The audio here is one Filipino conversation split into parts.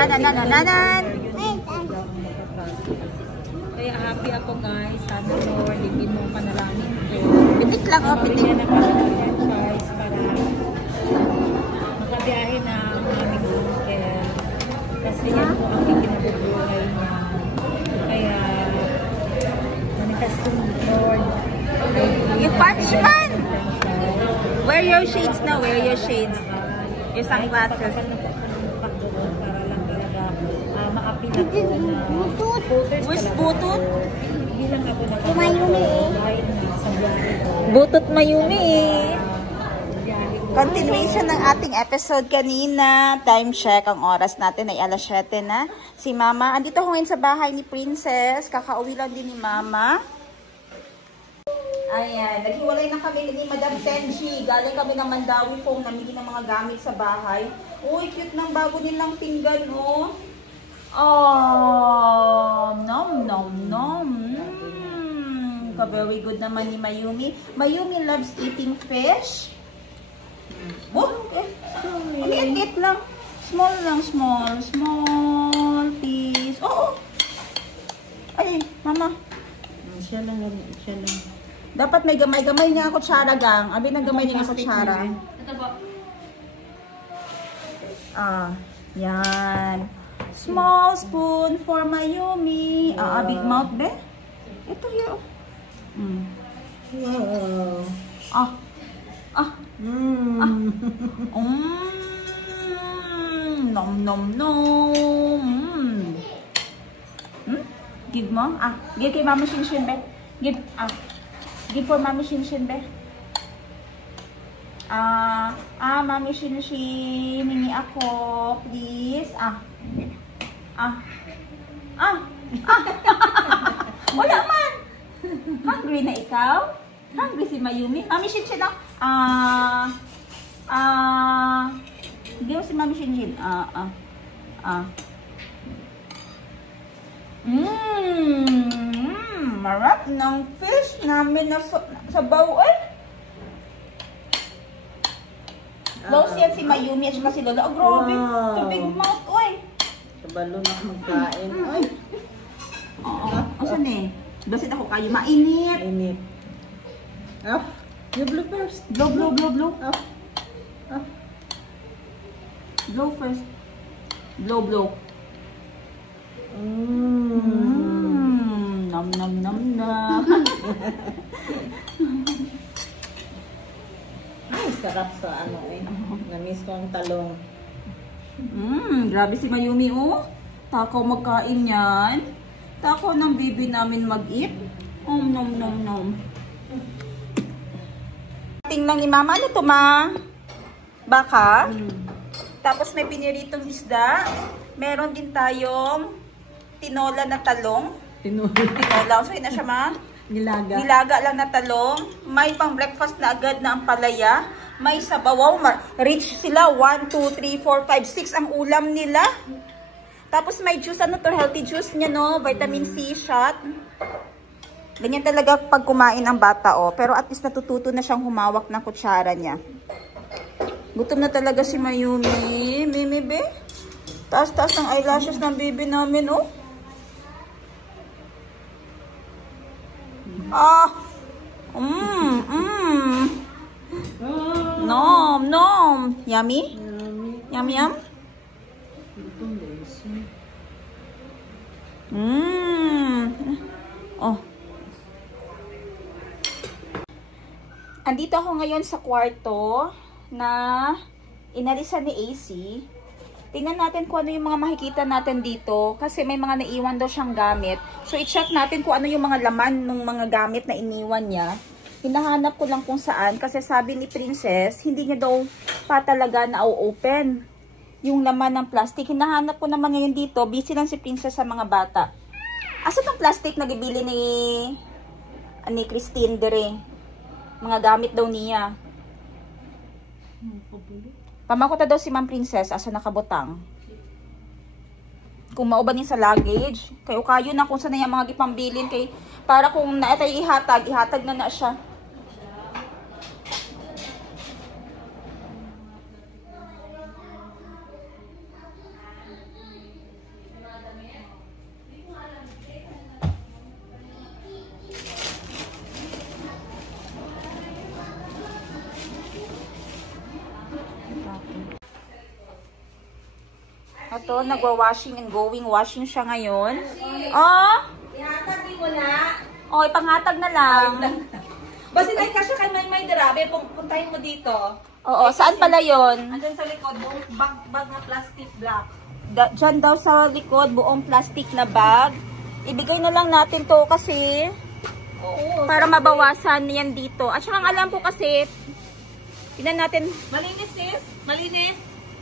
Nanananananan. Kaya happy ako guys. Sana Lord, ibigin mo panalangin ko. Pitik lang o, pitik. Bigyan ng franchise para makabiyahe na ang aming uncle. Kasi yan po ang ikinabubuhay niya. Kaya manitas ko Lord. You punch man! Wear your shades na, wear your shades. Your sunglasses. Para lang talaga maapil ako na Where's Butut? bilang ako na Mayumi sa biyahe ko. Butut Mayumi. Continuation ng ating episode kanina. Time check. Ang oras natin ay alas 7 na. Si Mama, andito ko ngayon sa bahay ni Princess. Kakauwi lang din ni Mama. Ayan, naghiwalay na kami ni Madam Tenji. Galing kami ng Mandawi Phone, namili ng mga gamit sa bahay. Uy, cute ng bago nilang pinggan, oh. Oh, nom, nom, nom. Very good naman ni Mayumi. Mayumi loves eating fish. Oh, okay. Liit lang. Small lang, small piece. Oh, oh. Ay, Mama. Siya lang. Dapat may gamay-gamay niya kutsara, gang. Abi ng gamay niya kutsara. Ito po. Ah, yan. Small spoon for Mayumi. Big mouth, be? Ito here, oh. Wow. Nom, nom, nom. Give mo? Give kay Mama Shinshin, be. Give for Mami Shinshin, be. Mami Shinshin, hingi ako, please. Wala man. Hungry na ikaw? Hungry si Mayumi? Mami Shinshin, hindi mo si Mami Shinshin. Marap ng fish namin na sabaw, eh. Close yan si Mayumi at saka si Lola. Oh, grabe. Sa big mouth, oy. Kabalo na magkain. Ay. Oo. Asan eh? Basit ako kayo. Mainit. Init. Up. You blow first. Blow. Up. Blow first. Blow. Nom. Ay, sarap sa ano eh. Namiss ko ang talong. Grabe si Mayumi, oh. Takaw magkain yan. Takaw ng baby namin mag-eat. Nom. Tingnan ni Mama, ano to, Ma? Baka? Tapos may piniritong isda. Meron din tayong tinola na talong. Tinola. So, yun na siya, Ma. Nilaga lang na talong. May pang breakfast na agad na ang palaya. May sabaw. Rich sila. 1, 2, 3, 4, 5, 6 ang ulam nila. Tapos may juice. Ano to? Healthy juice niya, no? Vitamin C shot. Ganyan talaga pag kumain ang bata, oh. Pero at least natututo na siyang humawak ng kutsara niya. Gutom na talaga si Mayumi. Mimi, be? Taas-taas ng eyelashes ng baby namin, oh. Nom. Yummy? Yum. Oh. Andito ako ngayon sa kwarto na inalisan ni AC. Tingnan natin kung ano yung mga makikita natin dito. Kasi may mga naiwan daw siyang gamit. So, i-check natin kung ano yung mga laman ng mga gamit na iniwan niya. Hinahanap ko lang kung saan. Kasi sabi ni Princess, hindi niya daw pa talaga na-open yung laman ng plastic. Hinahanap ko naman ngayon dito. Busy lang si Princess sa mga bata. Asa itong plastic na gibili ni Christine Dere? Mga gamit daw niya. Pamakota daw si Ma'am Princess asa nakabutang. Kung mauban sa luggage, kayo na kung saan na yung mga gipambilin kay para kung naatay ihatag na siya. Ito, nagwa-washing and going. Washing siya ngayon. Oh! Ihatag din wala. Oh, ipangatag na lang. Basta tayo kasi kay may darabe, puntahin mo dito. Oo, saan pala yon? Andun sa likod, buong bag na plastic black. Diyan daw sa likod, buong plastic na bag. Ibigay na lang natin to kasi para mabawasan yan dito. At saka alam ko kasi, tignan natin. Malinis sis, malinis.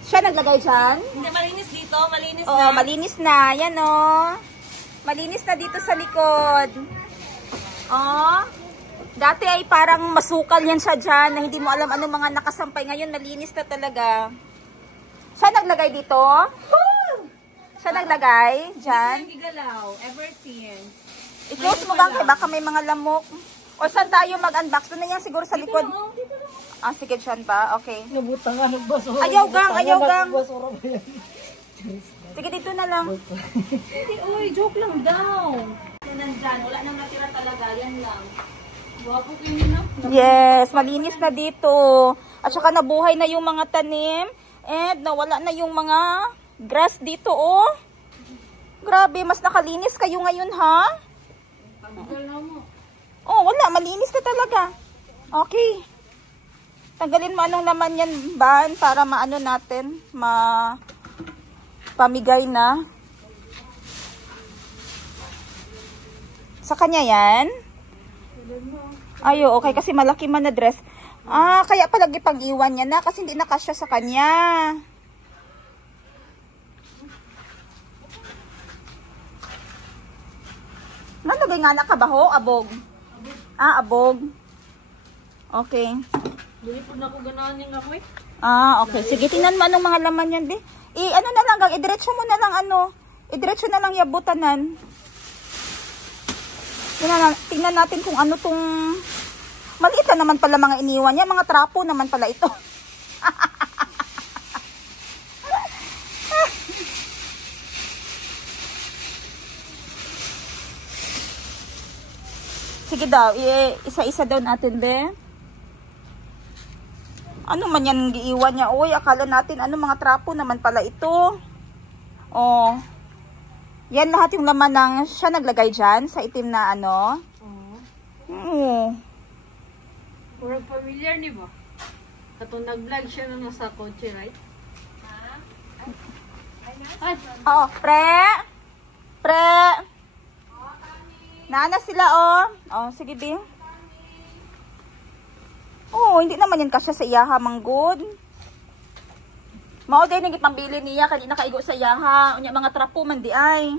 Siya naglagay dyan? Hindi, malinis dito, malinis na. Oo, malinis na. Yan o. Malinis na dito sa likod. Oh. Dati ay parang masukal yan siya dyan na hindi mo alam anong mga nakasampay. Ngayon, malinis na talaga. Siya naglagay dito? Siya naglagay dyan? Hindi galaw, ever since. I-close mo gang, baka may mga lamok. O saan tayo mag-unbox? Doon na yan siguro sa likod. Dito lang. Ah, sige dyan ba? Okay. Nabutang nga nagbasura. Ayaw gang, ayaw gang. Nagbasura ba yan? Sige, dito na lang. Hindi, oy, joke lang daw. Nandyan, wala nang natira talaga, yan lang. Guwapo kayo na. Yes, malinis na dito. At saka nabuhay na yung mga tanim. And nawala na yung mga grass dito, oh. Grabe, mas nakalinis kayo ngayon, ha? Oh, wala. Malinis na talaga. Okay. Tanggalin mo anong laman yan, Ban, para maano natin, pamigay na. Sa kanya yan? Ayo, okay, kasi malaki man na dress. Ah, kaya palagi pang-iwan niya na kasi hindi nakasya sa kanya. Nalagay nga na kabaho, abog. Ah, abog. Okay. Dili po na ako ganahan yung amoy. Ah, okay. Sige, tingnan mo anong mga laman yan, di. Ano na lang, idiretso mo na lang idiretso na lang yabutanan. Tingnan natin kung ano tong maliit na naman pala mga iniwan niya. Mga trapo naman pala ito. Sige daw, isa-isa daw natin, be. Ano man yan giiwan niya? Uy, akala natin ano mga trapo naman pala ito. Oh. Yan lahat yung laman ng siya naglagay dyan sa itim na ano. Oo. Puro familiar, di ba? Katong nag-vlog siya na nasa kotse, right? Oo, pre. Naana sila, oh. Oh, sige, Bi. Oh, hindi naman yan kasya sa iyaha, manggod. Mao din nang ipambili niya kanina kaigo sa iyaha. Unya mga trapo man di ay.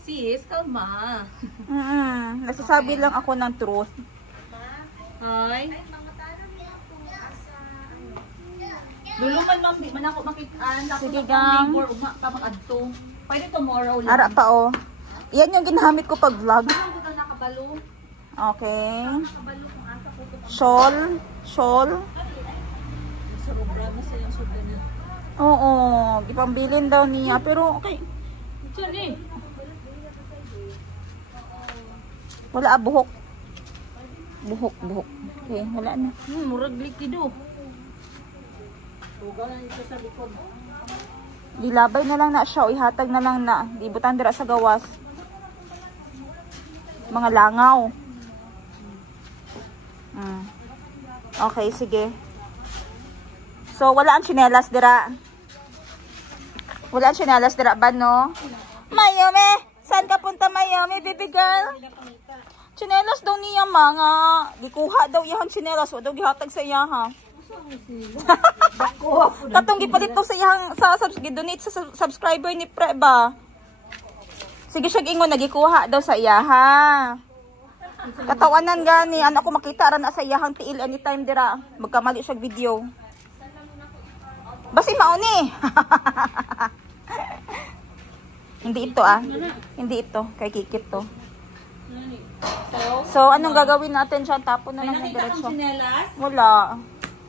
Sis, kalma. Nasasabi lang ako ng truth. Ay. Luluman ma'am, di man ako makitaan. Sige, gang. Kapag-adto. Pwede tomorrow lang. Ara pa, oh. Yan yung ginamit ko pag vlog. Ano ko nakabalo? Okay. Nakabalo kung asa ko ito. Shawl. Sa rubra na sa yung sudan niya. Oo, ipambilin daw niya. Pero, okay. Diyan eh. Wala, buhok. Buhok. Okay, wala na. Murag likido. Tuga na ito sa likod. Dilabay na lang na siya o ihatag na lang na. Dibutan dira sa gawas. Mga langaw. Okay, sige. So, wala ang tsinelas dira. Wala ang tsinelas dira ba, no? Mayome! Saan ka punta, Mayome, baby girl? Tsinelas daw niya, mga. Gikuha daw iyang tsinelas. O daw gihatag sa iya, ha? Katong gipalit daw sa iyang donate sa subscriber ni Pre ba? Sige siya ingon nagikuha daw sa iya, ha? Katawanan gani, anak ko makita ra na sa iyang tiil anytime dira. Magkamali siya video. Basi mao ni. Hindi ito Hindi ito. Kay Kikit to. So, anong gagawin natin dyan? Tapon na lang ng Nakita diretsyo. kang tsinelas? Wala.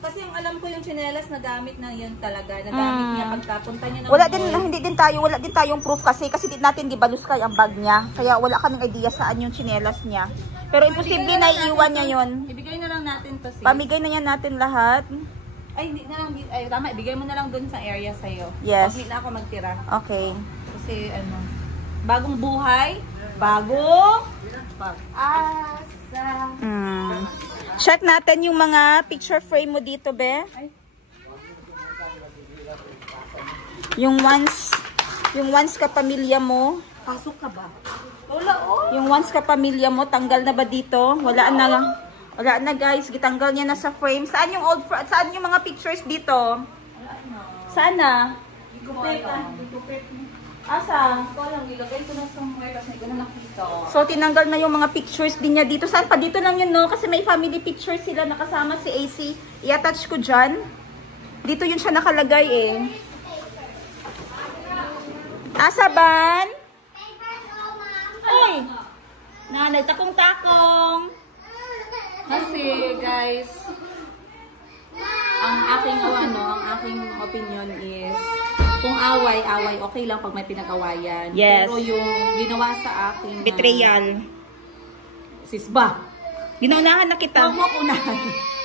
Kasi yung alam ko yung tsinelas nagamit na yun talaga. Nagamit niya pagkapunta niya ng Wala din tayong proof kasi di natin di baluskay ang bag niya. Kaya wala kaming idea saan yung tsinelas niya. Pero imposible na iiwan niya yun. Ibigay na lang natin to sis. Pamigay na yan natin lahat. Ay, hindi na lang. Ay, tama. Ibigay mo na lang dun sa area sa'yo. Yes. Hindi na ako magtira. Okay. Kasi, ano, bagong buhay, bagong pag-asa. Check natin yung mga picture frame mo dito, be. Yung once kapamilya mo. Pasok ka ba? Wala, oh. Yung once kapamilya mo, tanggal na ba dito? Wala na guys, gitanggal niya na sa frame. Saan yung mga pictures dito? Saan na? Asa? Ito lang, ilagay ko na somewhere kasi hindi ko na nakita. So, tinanggal na yung mga pictures din niya dito. Saan pa? Dito lang yun, no? Kasi may family pictures sila nakasama si AC. I-attach ko dyan. Dito yun siya nakalagay eh. Asa ban? Ay! Nanay, takong-takong. Kasi, guys, ang aking opinion is, kung away, okay lang pag may pinag-awayan. Yes. Pero yung ginawa sa akin, Betrayal. sisba. Ginaunahan na kita. Huwag mo kunahan.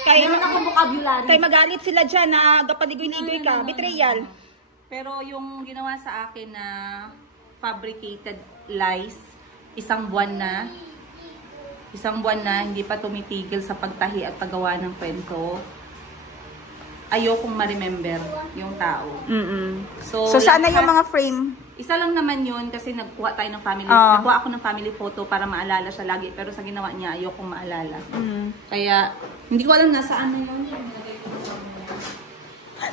Meron akong vocabulary. Kaya magalit sila dyan na gapaligoy-ligoy ka. Betrayal. Pero yung ginawa sa akin na fabricated lies, isang buwan na hindi pa tumitigil sa pagtahi at paggawa ng kwento, ayokong ma-remember yung tao. So sana yung mga frame? Isa lang naman yun kasi nagkuha tayo ng family. Nagkuha ako ng family photo para maalala siya lagi. Pero sa ginawa niya, ayokong maalala. Kaya, hindi ko alam nasaan na yun.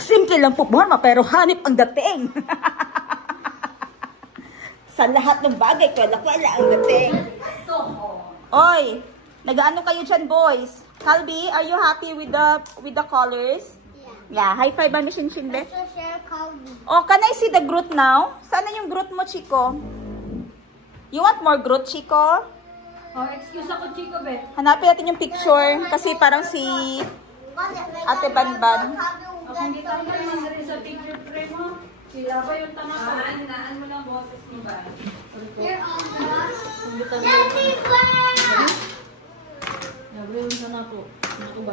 Simple lang po, Borma, pero hanip ang dating. Sa lahat ng bagay, kwala-kwala ang dating. Oy, nag-ano kayo dyan, boys? Calby, are you happy with the colors? Yeah, high five, Mami Shinshin, be. Oh, can I see the Groot now? Sana yung Groot mo, Chico? You want more Groot, Chico? Oh, excuse ako, Chico, be. Hanapin natin yung picture kasi parang si Ate Banban. Hindi ka naman rin sa picture frame mo. Sila ba yung tama ko? Hinaan mo lang boses mo ba?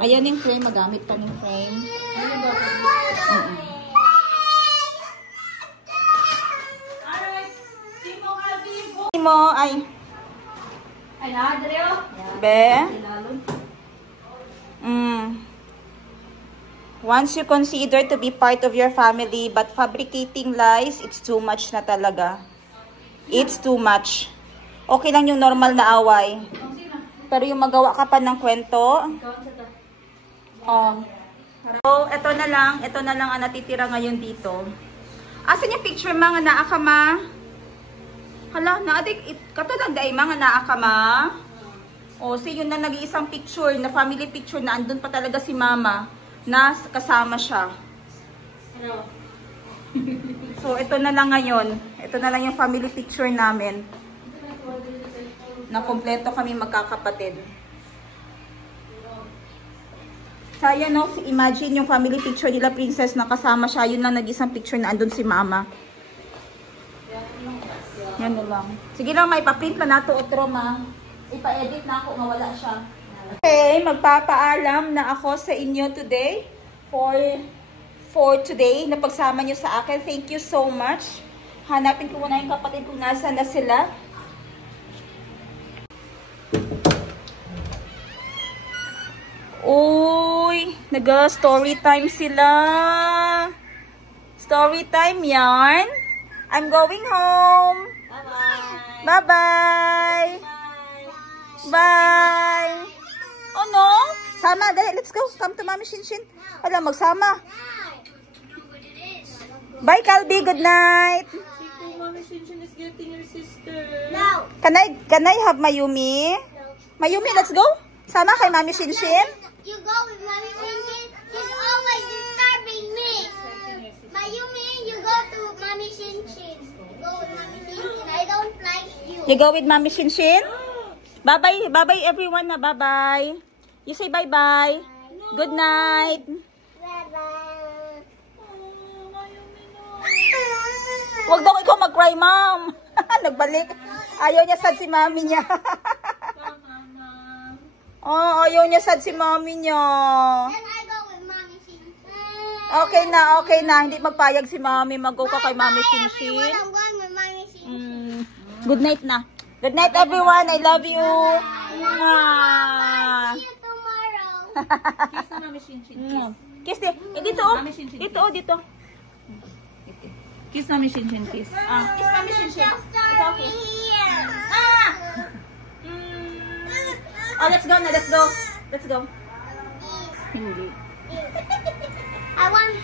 Ayan yung frame, magamit pa ng frame. Mo ay Adrio. be. Once you consider to be part of your family but fabricating lies, it's too much na talaga. It's too much. Okay lang yung normal na away. Pero yung magawa ka pa ng kwento. So, ito na lang ang natitira ngayon dito. Asan yung picture mga naa ka ma? Hala, naadik, katulad ay mga naa ka ma? O, yun na nag-iisang picture, na family picture na andun pa talaga si mama, na kasama siya. So, ito na lang ngayon. Ito na lang yung family picture namin. Na kompleto kami magkakapatid. Saya no, imagine yung family picture nila Princess na kasama siya. Yun lang nag-isang picture na andun si mama. Yan lang. Sige lang, may pa-print na nato otro ma. Ipa-edit na ako, mawala siya. Okay, magpapaalam na ako sa inyo today for today na pagsama nyo sa akin. Thank you so much. Hanapin ko muna yung kapatid kung nasa na sila. Uy, nag-story time sila. Story time yarn. I'm going home. Bye-bye. Bye-bye. Bye. Oh no? Sama, dali. Let's go. Come to Mami Shinshin. Wala, magsama. Bye, Calby. Good night. Mami Shinshin is getting your sister. No. Can I have Mayumi? Mayumi, let's go. Sama kay Mami Shinshin. You go with Mommy Shinshin. She's always disturbing me. Mayumi, you go to Mommy Shinshin. You go with Mommy Shinshin. I don't like you. You go with Mami Shinshin? Bye-bye. Bye-bye everyone na. Bye-bye. You say bye-bye. Good night. Bye-bye. Huwag daw ikaw mag-cry, ma'am. Nagbalik. Ayaw niya sad si mami niya. Oh, ayaw niya sad si mami niya. Then I go with Mommy Shinshin. Okay na. Hindi magpayag si Mami. Mag-go ka kay Mami Shinshin. I'm going with Mommy Shinshin. Good night na. Good night, everyone. I love you. Mwah. See you tomorrow. Kiss na Mami Shinshin. Kiss din. Dito, oh. Mami Shinshin, Dito, oh. Dito. Kiss Mami Shinshin, kiss. Kiss Mami Shinshin. Start Okay. here. Oh, let's go na. Let's go. Let's go. Hindi. I want